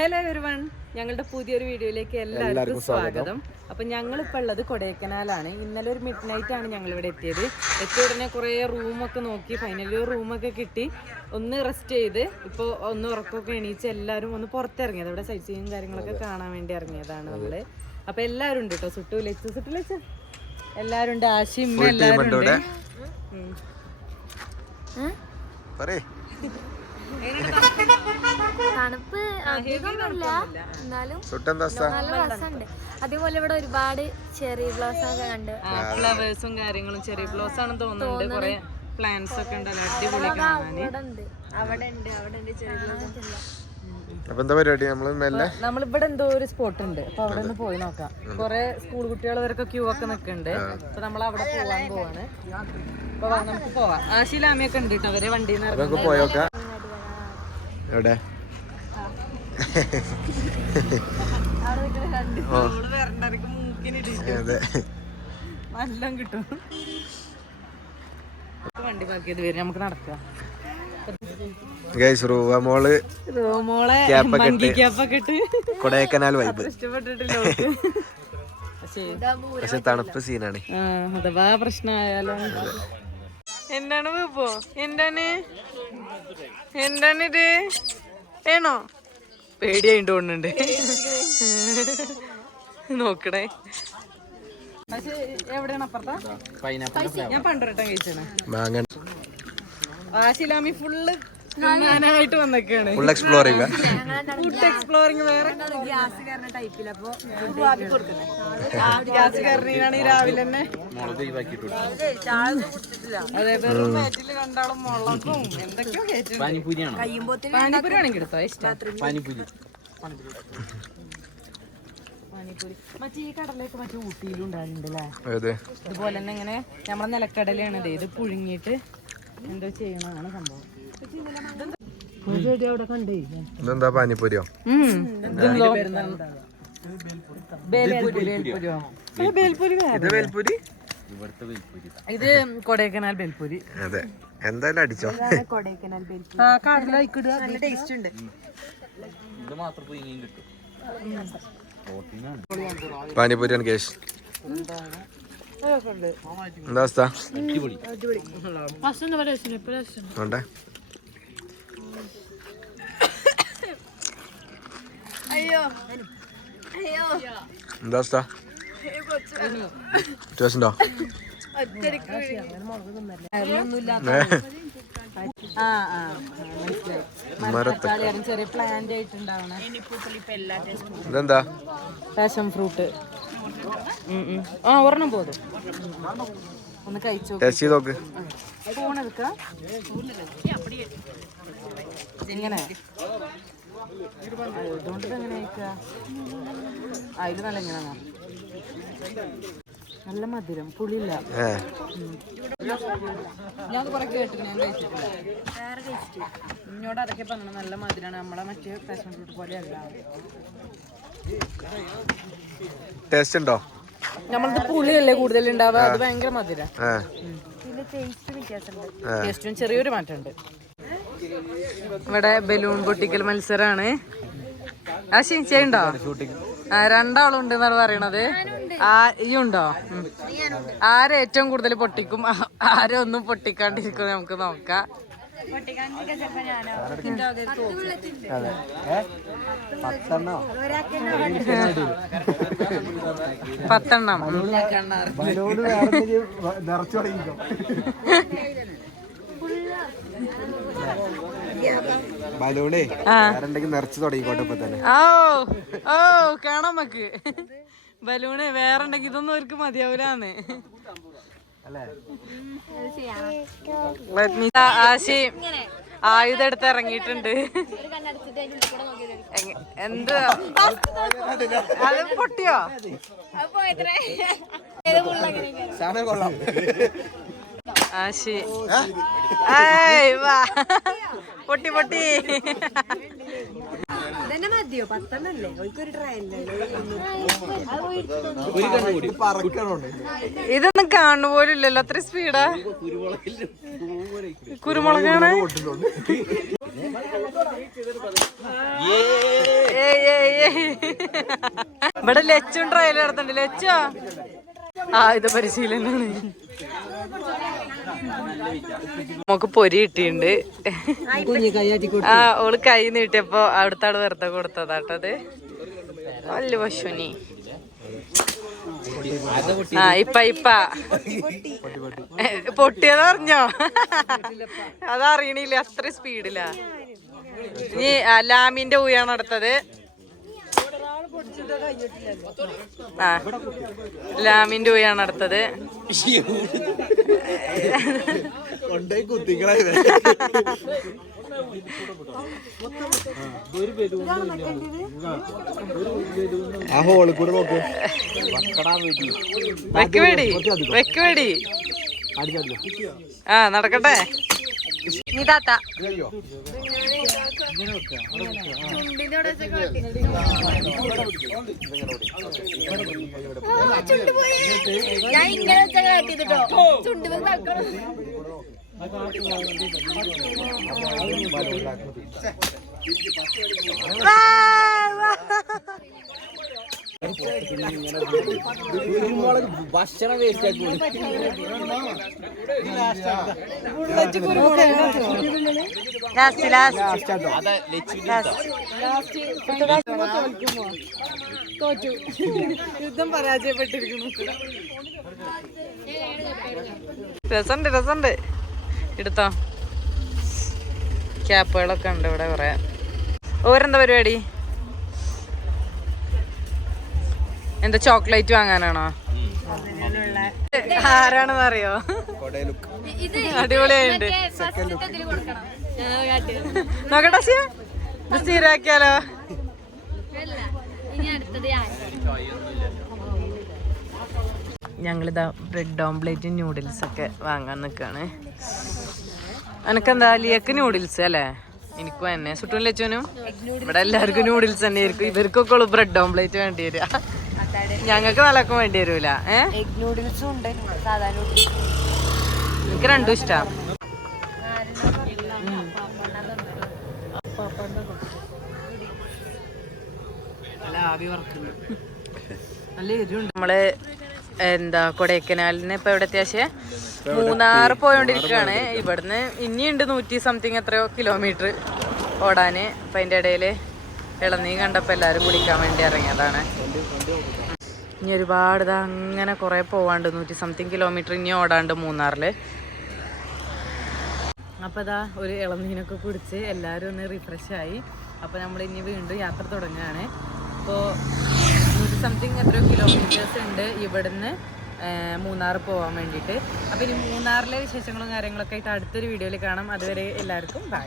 Hello everyone, ഞങ്ങളുടെ പുതിയൊരു വീഡിയോയിലേക്ക് എല്ലാവർക്കും സ്വാഗതം. അപ്പം ഞങ്ങളിപ്പോൾ ഉള്ളത് കൊടൈക്കനാലാണ്. ഇന്നലെ ഒരു മിഡ് നൈറ്റ് ആണ് ഞങ്ങളിവിടെ എത്തിയത്. എത്തിയ ഉടനെ കുറേ റൂമൊക്കെ നോക്കി, ഫൈനലി ഒരു റൂമൊക്കെ കിട്ടി. ഒന്ന് റെസ്റ്റ് ചെയ്ത് ഇപ്പോൾ ഒന്ന് ഉറക്കമൊക്കെ എണീച്ച് എല്ലാവരും ഒന്ന് പുറത്തിറങ്ങിയത്. ഇവിടെ സൈറ്റ് സീയും കാര്യങ്ങളൊക്കെ കാണാൻ വേണ്ടി ഇറങ്ങിയതാണ് നമ്മള്. അപ്പം എല്ലാവരും ഉണ്ട് കേട്ടോ. സുട്ടുലച്ച് എല്ലാവരും ഉണ്ട്. ആശിയും എല്ലാവരും ഉണ്ട്. തണുപ്പ് അധികമൊന്നുമില്ല, എന്നാലും നല്ല രസമുണ്ട്. അതേപോലെ ഇവിടെ ഒരുപാട് ചെറിയ ബ്ലോസം ഒക്കെ കണ്ട്, ഫ്ലവേഴ്സും കാര്യങ്ങളും ചെറിയ ബ്ലോസ് ആണെന്ന് തോന്നുന്നുണ്ട്. കുറെ പ്ലാന്റ്സ് ഒക്കെ ഉണ്ടല്ലോ, അടിപൊളി കാണാന്. അവിടെ ഉണ്ട് ചെറിയ ബ്ലോസം. നമ്മളിവിടെ എന്തോ ഒരു സ്പോട്ട് ഉണ്ട്, അപ്പൊ അവിടെ ഒന്ന് പോയി നോക്കാം. കൊറേ സ്കൂൾ കുട്ടികൾ വരൊക്കെ ക്യൂ ഒക്കെ നിൽക്കുന്നുണ്ട്. അപ്പൊ നമ്മൾ അവിടെ പോവാണ്. അപ്പൊ നമുക്ക് പോവാം. ആശിലാമിയൊക്കെ ഉണ്ട് കേട്ടോ, അവരെ വണ്ടിയിൽ നിന്ന് എവിടെ നല്ല കിട്ടും. വണ്ടി പാക്കിയത് വരും, നമുക്ക് നടക്കാം. കൊടൈക്കനാൽ വൈബ്. ഇഷ്ടപ്പെട്ടിട്ടില്ല, പക്ഷെ തണുപ്പ് സീനാണ്. അഥവാ പ്രശ്നമായാലോ. എന്താണ് വീപ്പോ? എന്താണിത്? ഏണോ? പേടിയായിട്ട് തോന്നുന്നുണ്ട്. നോക്കണേ. പക്ഷെ എവിടെയാണ് അപ്പുറത്താ? ഞാൻ പണ്ടൊരട്ടം കഴിച്ചാണ്. ആശിലാമി ഫുള്ള് ായിട്ട് വന്നൊക്കെയാണ്. Full exploring. ഫുഡ് എക്സ്പ്ലോറിംഗ് വേറെ ഗ്യാസ് കയറുന്ന ടൈപ്പില്. അപ്പൊ ഗ്യാസ് കയറിയാണ് ഈ രാവിലെ തന്നെ. അതെ, വെറും വയറ്റില് കണ്ടാളും മുളകും എന്തൊക്കെയോ കേട്ടിട്ടുണ്ട്. പാനിപൂരി ആണെങ്കിൽ എടുത്തോ? ഇഷ്ടം പാനിപൂരി. മറ്റേ ഈ കടലൊക്കെ മറ്റേ ഊട്ടിയിലും ഉണ്ടാകുന്നുണ്ട് അല്ലേ? ഇതുപോലെ തന്നെ ഇങ്ങനെ നമ്മളെ നിലക്കടലാണ് ഇത് പുഴുങ്ങിയിട്ട് എന്തോ ചെയ്യണതാണ് സംഭവം. ഇതെന്താ പാനിപ്പൂരിയോ? ഇത് കൊടൈക്കനാൽ ബേൽപൂരി. അതെ, എന്തായാലും അടിച്ചോ. കൊടൈക്കനാൽ നല്ല ടേസ്റ്റ് ഉണ്ട്. പാനിപ്പൂരിയാണ് കേശ്. എന്താ അവസ്ഥ? എന്താ അവസ്ഥ? ടേസ്റ്റോ? ചെറിയ പ്ലാന്റ് ആയിട്ടുണ്ടാവണ ഇതെന്താ? Passion fruit. ഒരെണ്ണം പോതും, ഒന്ന് കഴിച്ചു നോക്ക്. സ്പൂൺ എടുക്കാം. ഇങ്ങനെ ഇതുകൊണ്ട് എങ്ങനെ കഴിക്കുക? അതില് നല്ല ഇങ്ങനെ നല്ല മധുരം, പുളിയില്ല. ഞാൻ കുറെ കേട്ടിട്ട് ഞാൻ കഴിച്ചിട്ടില്ല. ഇങ്ങോട്ട് അതൊക്കെ പറഞ്ഞു നല്ല മധുരമാണ്. നമ്മളെ മറ്റേ പാഷൻ ഫ്രൂട്ട് പോലെ അല്ല. ടേസ്റ്റ് ഉണ്ടോ? നമ്മളത് പുളിയല്ലേ കൂടുതൽ ഉണ്ടാവുക, അത് ഭയങ്കര മധുരം. ടേസ്റ്റും ചെറിയൊരു മാറ്റമുണ്ട്. ഇവിടെ ബലൂൺ പൊട്ടിക്കൽ മത്സരമാണ്. ആശി ചെയ്യുണ്ടോ? രണ്ടാളും ഉണ്ട് എന്നാണ് പറയണത്. ഈ ഉണ്ടോ? ആരേറ്റവും കൂടുതൽ പൊട്ടിക്കും, ആരൊന്നും പൊട്ടിക്കാണ്ടിരിക്കും നമുക്ക് നോക്കാം. 10 ബലൂണേ നിറച്ച് തുടങ്ങിക്കോട്ടെ ഇപ്പൊ തന്നെ. ഓ കാണാം നമുക്ക് ബലൂണ് വേറെ ഉണ്ടെങ്കിൽ ഇതൊന്നും അവർക്ക് മതിയാവൂലാന്ന്. ആശി ആയുധം എടുത്ത് ഇറങ്ങിയിട്ടുണ്ട്. എന്ത് അത് പൊട്ടിയോ? ആശി വാ പൊട്ടി പൊട്ടി. ഇതൊന്നും കാണുന്ന പോലും ഇല്ലല്ലോ, അത്ര സ്പീഡാ. കുരുമുളകാണ്. ഇവിടെ ലച്ചും ട്രയൽ നടത്തുന്നുണ്ട്. ലച്ചോ ഇത് പരിശീലനാണ്. നമുക്ക് പൊരി കിട്ടിയിട്ടുണ്ട്. ഓള് കൈ നീട്ടിയപ്പോ അവിടുത്തെ ആള് വെറുതെ കൊടുത്തതാട്ടത്. നല്ല പശുനി. ഇപ്പ പൊട്ടിയത് അറിഞ്ഞോ? അതറിയണില്ല, അത്ര സ്പീഡിലാ. ഇനി ലാമിന്റെ ഊയാണ് അടുത്തത്. ലാമിന്റെ ഊയാണ് അടുത്തത്. വെക്കുവേടി നടക്കട്ടെ. നീ താത്ത ഭക്ഷണം വേസ്റ്റ് ആക്കി. യുദ്ധം പരാജയപ്പെട്ടിരിക്കുന്നു. രസണ്ട്. എടുത്തോ. ക്യാപ്പുകളൊക്കെ ഉണ്ട് ഇവിടെ കുറെ. ഓരെന്താ പരിപാടി? എന്താ ചോക്ലേറ്റ് വാങ്ങാനാണോ? ആരാണെന്ന് അറിയോ? അടിപൊളിയായിട്ടുണ്ട്. നോക്കട്ടെ, സ്ഥിരാക്കിയാലോ? ഞങ്ങളിതാ ബ്രെഡ് ഓംപ്ലേറ്റും ന്യൂഡിൽസ് ഒക്കെ വാങ്ങാൻ നിക്കാണ്. എനക്കെന്താ ലിയക്ക് ന്യൂഡിൽസ് അല്ലേ? എനിക്കും തന്നെ. സുട്ടും ലച്ചോനും ഇവിടെ എല്ലാവർക്കും ന്യൂഡിൽസ് തന്നെ ആയിരിക്കും. ഇവർക്കൊക്കെ ഉള്ളു ബ്രെഡ് ഓംപ്ലേറ്റ് വേണ്ടി വരിക. ഞങ്ങൾക്ക് നല്ലക്കും വേണ്ടി വരൂല. എനിക്ക് രണ്ടും ഇഷ്ടം. നമ്മള് കൊടൈക്കനാലിന് ഇപ്പൊ എവിടെ അത്യാവശ്യം മൂന്നാർ പോയോണ്ടിരിക്കുകയാണ്. ഇവിടുന്ന് ഇനിയുണ്ട് 100 സംതിങ് എത്രയോ കിലോമീറ്റർ ഓടാന്. അപ്പൊ അതിന്റെ ഇടയില് ഇളനീ കണ്ടപ്പോ എല്ലാരും കുടിക്കാൻ വേണ്ടി ഇറങ്ങിയതാണ്. ഇനി ഒരുപാട് അങ്ങനെ കുറെ പോവാണ്ട് 100 സംതിങ് കിലോമീറ്റർ ഇനി ഓടാണ്ട് മൂന്നാറില്. അപ്പൊ ഒരു ഇളനീനൊക്കെ കുടിച്ച് എല്ലാരും ഒന്ന് റിഫ്രഷ് ആയി. അപ്പൊ നമ്മൾ ഇനി വീണ്ടും യാത്ര തുടങ്ങുകയാണ്. ഇപ്പോൾ 100 സംതിങ് എത്രയോ കിലോമീറ്റേഴ്സ് ഉണ്ട് ഇവിടുന്ന് മൂന്നാർ പോകാൻ വേണ്ടിയിട്ട്. അപ്പൊ ഇനി മൂന്നാറിലെ വിശേഷങ്ങളും കാര്യങ്ങളൊക്കെ ആയിട്ട് അടുത്തൊരു വീഡിയോയിൽ കാണാം. അതുവരെ എല്ലാവർക്കും ബൈ.